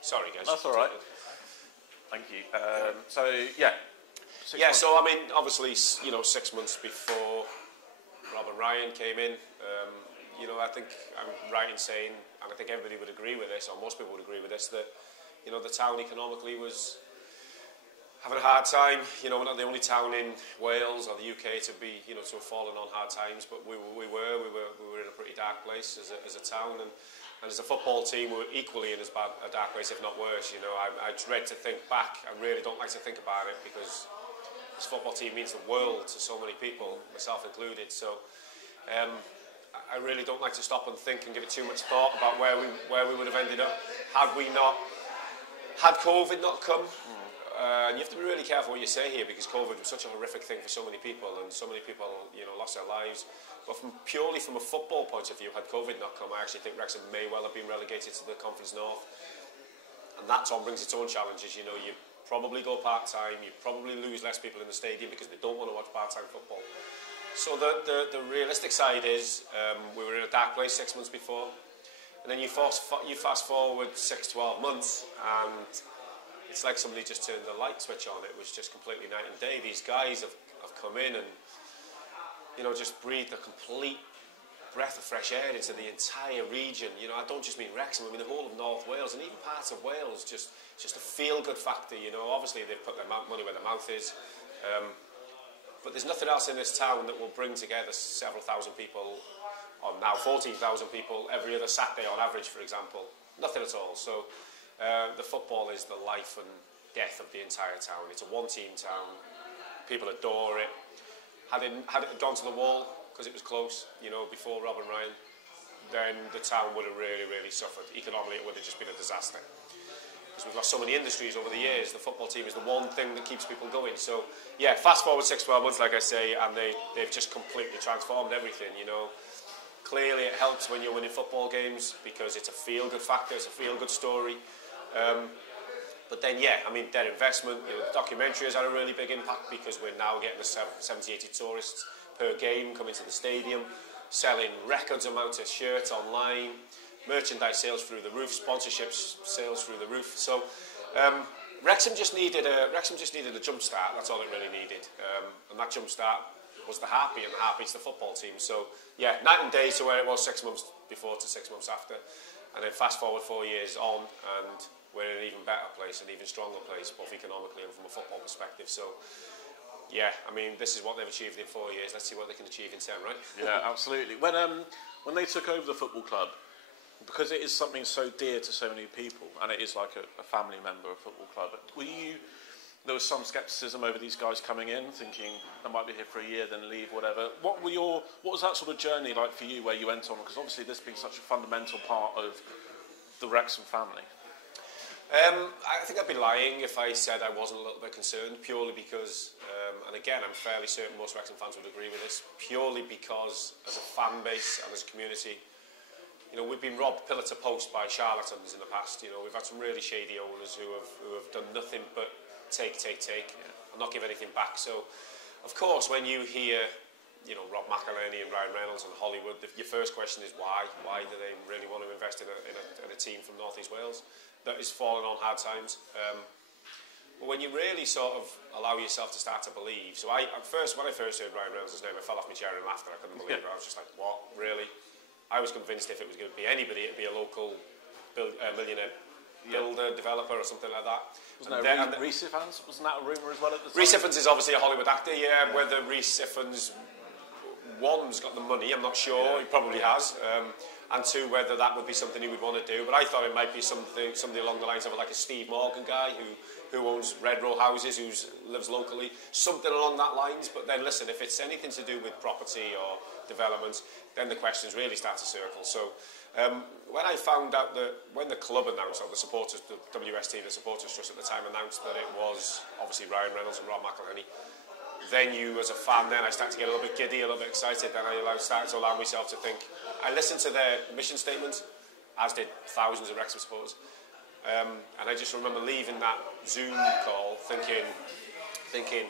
Sorry, guys. That's all right. Thank you. So I mean, obviously, 6 months before Rob and Ryan came in, I think I'm right in saying, and I think everybody would agree with this, or most people would agree with this, that, the town economically was having a hard time. We're not the only town in Wales or the UK to be, to have fallen on hard times, but we were in a pretty dark place as a town, and as a football team, we were equally in as bad a dark place, if not worse. I dread to think back. I really don't like to think about it because this football team means the world to so many people, myself included. So I really don't like to stop and think and give it too much thought about where we would have ended up had COVID not come. And you have to be really careful what you say here, because COVID was such a horrific thing for so many people, and so many people, lost their lives. But purely from a football point of view, had COVID not come, I actually think Wrexham may well have been relegated to the Conference North. And that brings its own challenges. You probably go part-time, you probably lose less people in the stadium because they don't want to watch part-time football. So the realistic side is, we were in a dark place 6 months before, and then you fast forward 6-12 months, and it's like somebody just turned the light switch on. It was just completely night and day. These guys have come in and, just breathed a complete breath of fresh air into the entire region. I don't just mean Wrexham, I mean the whole of North Wales and even parts of Wales. Just a feel-good factor. Obviously they've put their money where their mouth is, but there's nothing else in this town that will bring together several thousand people, or now 14,000 people every other Saturday on average, for example. Nothing at all. So the football is the life and death of the entire town. It's a one-team town. People adore it. Had it gone to the wall because it was close, before Rob and Ryan, then the town would have really, really suffered. Economically, it would have just been a disaster. Because we've lost so many industries over the years, the football team is the one thing that keeps people going. So, yeah, fast forward 6-12 months, like I say, and they've just completely transformed everything, Clearly, it helps when you're winning football games because it's a feel-good factor, it's a feel-good story. But then, their investment, the documentary has had a really big impact because we're now getting the 70-80 tourists per game coming to the stadium, selling records amounts of shirts online, merchandise sales through the roof, sponsorships sales through the roof. So Wrexham just needed a jump start. That's all it really needed, and that jump start was the heartbeat, and the heartbeat's the football team. So yeah, night and day to where it was 6 months before to 6 months after, and then fast forward 4 years on, and we're in an even better place, an even stronger place, both economically and from a football perspective. So, yeah, this is what they've achieved in 4 years. Let's see what they can achieve in 10, right? Yeah, absolutely. When they took over the football club, because it is something so dear to so many people, and it is like a family member of a football club, there was some scepticism over these guys coming in, thinking they might be here for a year, then leave, whatever. What was that sort of journey like for you, where you went on? Because obviously this being such a fundamental part of the Wrexham family. I think I'd be lying if I said I wasn't a little bit concerned, purely because, and again, I'm fairly certain most Wrexham fans would agree with this, purely because as a fan base and as a community, we've been robbed pillar to post by charlatans in the past. We've had some really shady owners who have done nothing but take, and not give anything back. So, of course, when you hear, Rob McElhenney and Reynolds and Hollywood, your first question is why? Why do they really want to invest in a team from North East Wales that is falling on hard times? But when you really sort of allow yourself to start to believe, so when I first heard Ryan Reynolds' name, I fell off my chair in laughter. I couldn't believe it. I was just like, what, really? I was convinced if it was going to be anybody, it'd be a local millionaire builder, developer, or something like that. Wasn't that Rhys Ifans? Wasn't that a rumour as well at the time? Rhys Ifans is obviously a Hollywood actor, yeah. Whether Rhys Ifans, one's got the money, I'm not sure, he probably has. And two, whether that would be something he would want to do. But I thought it might be somebody along the lines of like a Steve Morgan guy who owns Red Row houses, who lives locally, something along that lines. But then listen, if it's anything to do with property or development, then the questions really start to circle. So when I found out that, when the club announced, or the WST, the Supporters Trust at the time announced that it was obviously Ryan Reynolds and Rob McElhenney, then you, as a fan, then I started to get a little bit giddy, a little bit excited, then I started to allow myself to think. I listened to their mission statement, as did thousands of Wrexham supporters, and I just remember leaving that Zoom call thinking,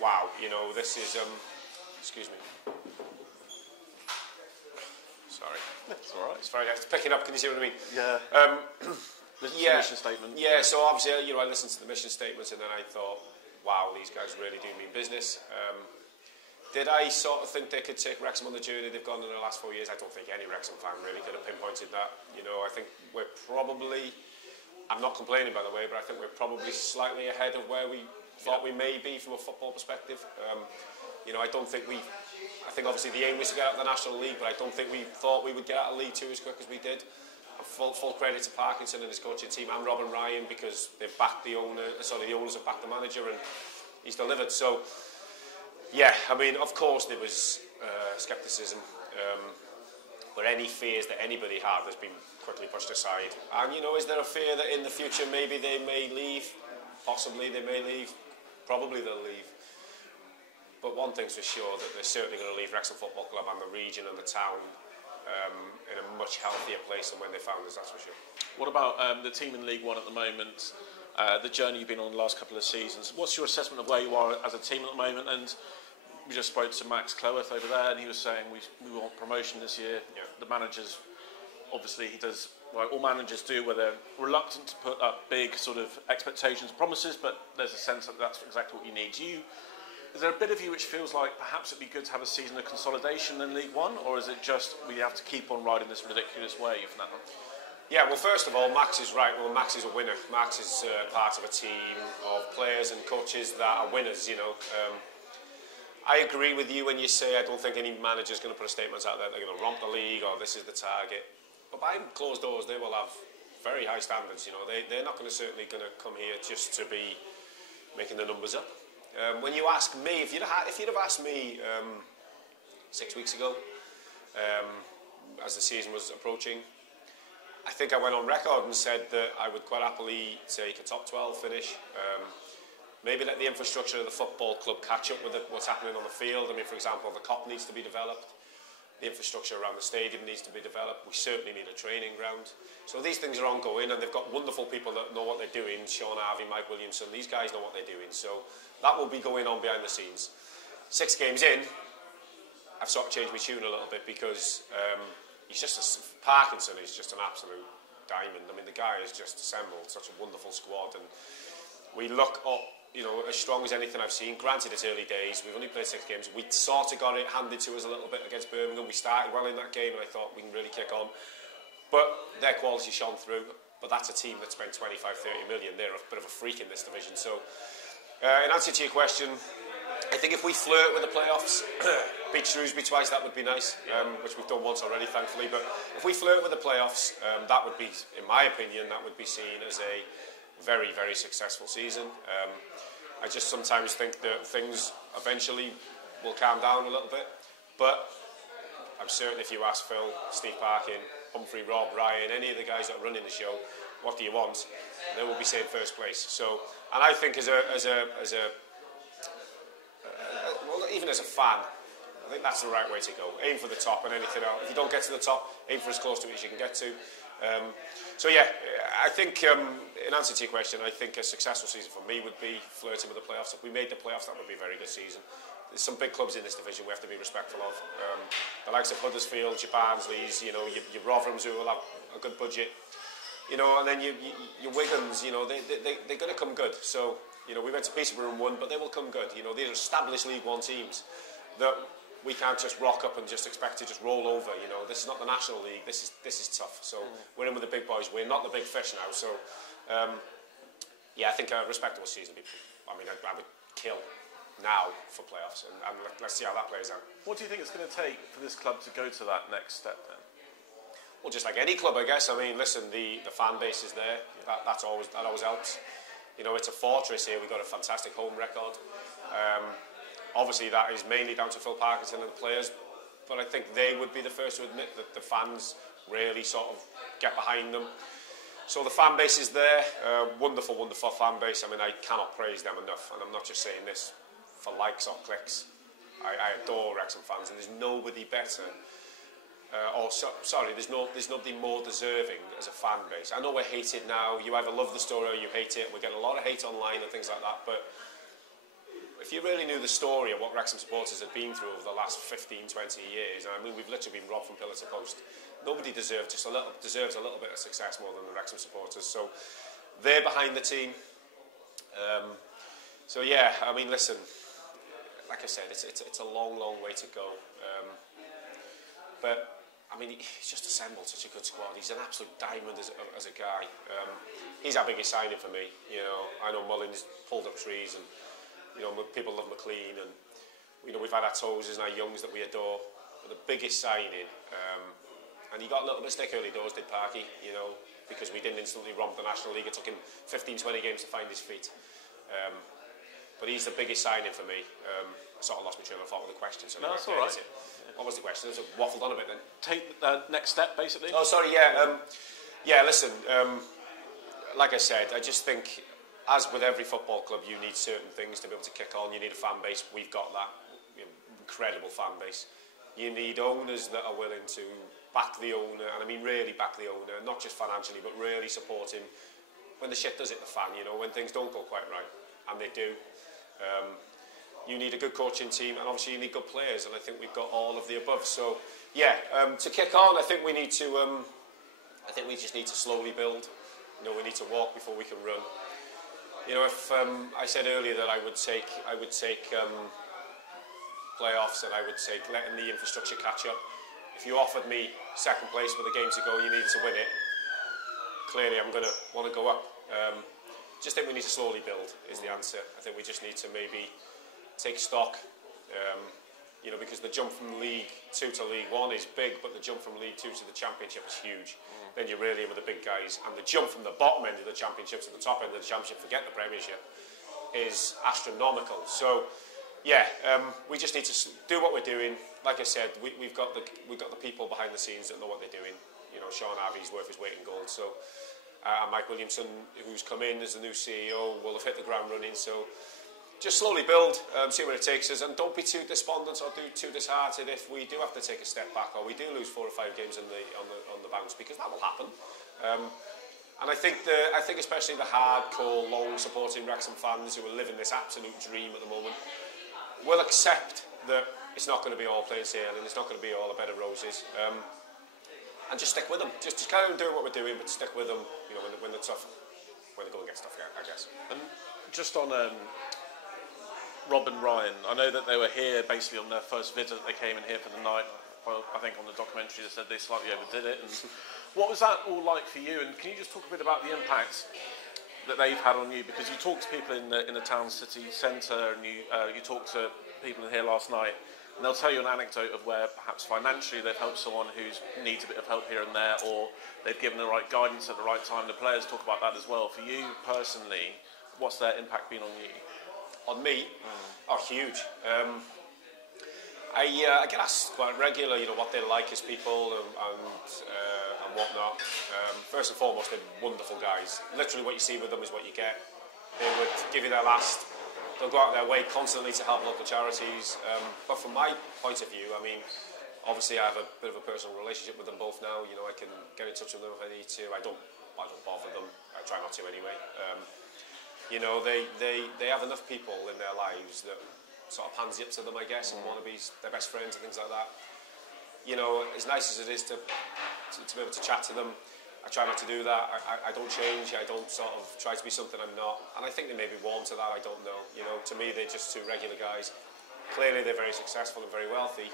wow, this is, excuse me, sorry. That's all right. It's very nice. It's picking up. Can you see what I mean? Yeah. Yeah. The mission statement. Yeah. So obviously, I listened to the mission statements, and then I thought, wow, these guys really do mean business. Did I sort of think they could take Wrexham on the journey they've gone in the last 4 years? I don't think any Wrexham fan really could have pinpointed that. I think we're probably, I'm not complaining by the way, but I think we're probably slightly ahead of where we thought we may be from a football perspective. I don't think I think obviously the aim was to get out of the National League, but I don't think we thought we would get out of League Two as quick as we did. And full credit to Parkinson and his coaching team and Rob and Ryan, because they've backed the owners have backed the manager, and he's delivered. So, yeah, I mean, of course there was scepticism, but any fears that anybody had has been quickly pushed aside. And, is there a fear that in the future maybe they may leave? Possibly they may leave. Probably they'll leave. But one thing's for sure, that they're certainly going to leave Wrexham Football Club and the region and the town in a much healthier place than when they found us, that's for sure. What about the team in League One at the moment, the journey you've been on the last couple of seasons? What's your assessment of where you are as a team at the moment? And we just spoke to Max Cloworth over there, and he was saying we want promotion this year. Yeah. The managers, obviously he does like all managers do, where they're reluctant to put up big sort of expectations, promises, but there's a sense that that's exactly what you need. Is there a bit of you which feels like perhaps it'd be good to have a season of consolidation in League One, or is it just we have to keep on riding this ridiculous wave now? Yeah, well, first of all, Max is right. Well, Max is a winner. Max is part of a team of players and coaches that are winners, I agree with you when you say I don't think any manager's going to put a statement out there they're going to romp the league or this is the target. But behind closed doors, they will have very high standards. They're not certainly going to come here just to be making the numbers up. When you ask me, if you'd have asked me 6 weeks ago, as the season was approaching, I think I went on record and said that I would quite happily take a top 12 finish. Maybe let the infrastructure of the football club catch up with what's happening on the field. I mean, for example, the COP needs to be developed. The infrastructure around the stadium needs to be developed. We certainly need a training ground. So these things are ongoing, and they've got wonderful people that know what they're doing. Sean Harvey, Mike Williamson, these guys know what they're doing. So that will be going on behind the scenes. 6 games in, I've sort of changed my tune a little bit, because Parkinson is just an absolute diamond. I mean, the guy has just assembled such a wonderful squad, and we look up, as strong as anything I've seen. Granted, it's early days. We've only played 6 games. We sort of got it handed to us a little bit against Birmingham. We started well in that game, and I thought we can really kick on. But their quality shone through. But that's a team that spent 25, 30 million. They're a bit of a freak in this division. So, in answer to your question, I think if we flirt with the playoffs, beat Shrewsbury twice, that would be nice, which we've done once already, thankfully. But if we flirt with the playoffs, that would be, in my opinion, that would be seen as a very, very successful season. I just sometimes think that things eventually will calm down a little bit. But I'm certain if you ask Phil, Steve Parkin, Humphrey, Rob, Ryan, any of the guys that are running the show, what do you want? They will be saying first place. So, and I think even as a fan, I think that's the right way to go. Aim for the top and anything else. If you don't get to the top, aim for as close to it as you can get to. So yeah, I think in answer to your question, I think a successful season for me would be flirting with the playoffs. If we made the playoffs, that would be a very good season. There's some big clubs in this division we have to be respectful of. The likes of Huddersfield, your Barnsleys, your Rotherhams, who will have a good budget. And then your Wigans, they're going to come good. So, we went to Peterborough and won, but they will come good. These are established League One teams that we can't just rock up and just expect to just roll over. This is not the National League. This is tough. So we're in with the big boys. We're not the big fish now. So yeah, I think a respectable season. I would kill now for playoffs, and let's see how that plays out. What do you think it's going to take for this club to go to that next step then? Well, just like any club, I guess. I mean, listen, the fan base is there. That always helps. It's a fortress here. We've got a fantastic home record. Obviously, that is mainly down to Phil Parkinson and the players, but I think they would be the first to admit that the fans really sort of get behind them. So the fan base is there. Wonderful, wonderful fan base. I mean, I cannot praise them enough, and I'm not just saying this for likes or clicks. I adore Wrexham fans, and there's nobody better. There's nobody more deserving as a fan base. I know we're hated now. You either love the story or you hate it. We're getting a lot of hate online and things like that, but if you really knew the story of what Wrexham supporters had been through over the last 15, 20 years, I mean, we've literally been robbed from pillar to post. Nobody deserves a little bit of success more than the Wrexham supporters. So they're behind the team. So yeah, I mean, listen, like I said, it's a long, long way to go. But I mean, he's just assembled such a good squad. He's an absolute diamond as a guy. He's our biggest signing for me. You know, I know Mullins pulled up trees, and you know, people love McLean, and you know, we've had our Tozes and our Youngs that we adore. But the biggest signing, and he got a little bit stick early doors, did Parky, you know, because we didn't instantly romp the National League. It took him 15, 20 games to find his feet. But he's the biggest signing for me. I sort of lost my train of thought with the question. So no, that's all right. What was the question? It was waffled on a bit then. Take the next step, basically. Oh, sorry, yeah. Yeah, listen, like I said, I just think, as with every football club, you need certain things to be able to kick on. You need a fan base. We've got that. Incredible fan base. You need owners that are willing to back the owner, and I mean really back the owner, not just financially, but really support him when the shit does hit the fan, you know, when things don't go quite right, and they do. You need a good coaching team, and obviously you need good players, and I think we've got all of the above. So, yeah, to kick on, I think we need to. I think we just need to slowly build. You know, we need to walk before we can run. You know, if I said earlier that I would take playoffs, and I would take letting the infrastructure catch up. If you offered me second place with a game to go, you need to win it. Clearly, I'm going to want to go up. Just think we need to slowly build is the answer. I think we just need to maybe take stock, you know, because the jump from League 2 to League 1 is big, but the jump from League 2 to the Championship is huge. Then you're really in with the big guys, and the jump from the bottom end of the Championship to the top end of the Championship, forget the Premiership, is astronomical. So, yeah, we just need to do what we're doing. Like I said, we've got the people behind the scenes that know what they're doing. You know, Sean Harvey's worth his weight in gold. So, Mike Williamson, who's come in as the new CEO, will have hit the ground running. So, just slowly build, see where it takes us, and don't be too despondent or too disheartened if we do have to take a step back or we do lose 4 or 5 games on the bounce, because that will happen. And I think especially the hardcore, long supporting Wrexham fans who are living this absolute dream at the moment will accept that it's not going to be all plain sailing, it's not going to be all a bed of roses, and just stick with them. Just carry on doing what we're doing, but stick with them. You know, when they're tough, when they go and get stuff, I guess. And just on Rob and Ryan, I know that they were here basically on their first visit. They came in here for the night. Well, I think on the documentary they said they slightly overdid it. And what was that all like for you? And can you just talk a bit about the impact that they've had on you? Because you talk to people in the town city centre, and you talk to people in here last night, and they'll tell you an anecdote of where perhaps financially they've helped someone who needs a bit of help here and there, or they've given the right guidance at the right time. The players talk about that as well. For you personally, what's their impact been on you? On me? Oh, huge. I get asked quite regular, you know, what they're like as people and whatnot. First and foremost, they're wonderful guys. Literally what you see with them is what you get. They would give you their last. They'll go out their way constantly to help local charities. But from my point of view, I mean, obviously I have a bit of a personal relationship with them both now. You know, I can get in touch with them if I need to. I don't bother them. I try not to anyway. You know, they have enough people in their lives that sort of pansy up to them, I guess, and want to be their best friends and things like that. You know, as nice as it is to be able to chat to them, I try not to do that. I don't change. I don't sort of try to be something I'm not. And I think they may be warm to that. I don't know. You know, to me, they're just 2 regular guys. Clearly, they're very successful and very wealthy.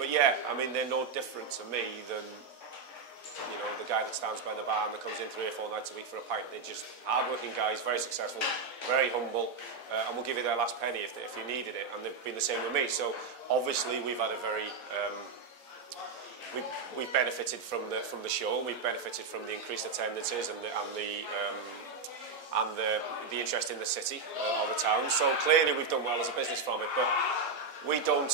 But yeah, I mean, they're no different to me than, you know, the guy that stands by the bar and that comes in 3 or 4 nights a week for a pint. They're just hard-working guys, very successful, very humble, and will give you their last penny if you needed it. And they've been the same with me. So obviously we've had a very we've benefited from the show. We've benefited from the increased attendances and the interest in the city or the town. So clearly we've done well as a business from it. But we don't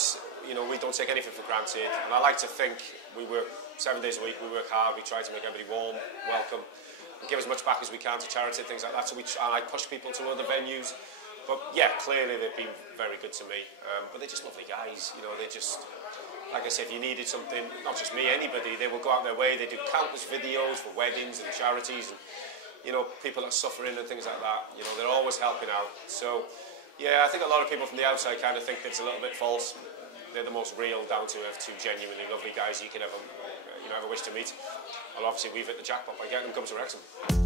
take anything for granted. And I like to think we work 7 days a week, we work hard, we try to make everybody warm, welcome, and give as much back as we can to charity, things like that. So and I push people to other venues. But yeah, clearly they've been very good to me. But they're just lovely guys, you know, they just, like I said, if you needed something, not just me, anybody, they will go out their way. They do countless videos for weddings and charities and, you know, people that are suffering and things like that. You know, they're always helping out. So, Yeah, I think a lot of people from the outside kind of think it's a little bit false. They're the most real, down-to-earth, two genuinely lovely guys you can ever wish to meet. Well, obviously we've hit the jackpot by getting them come to Wrexham.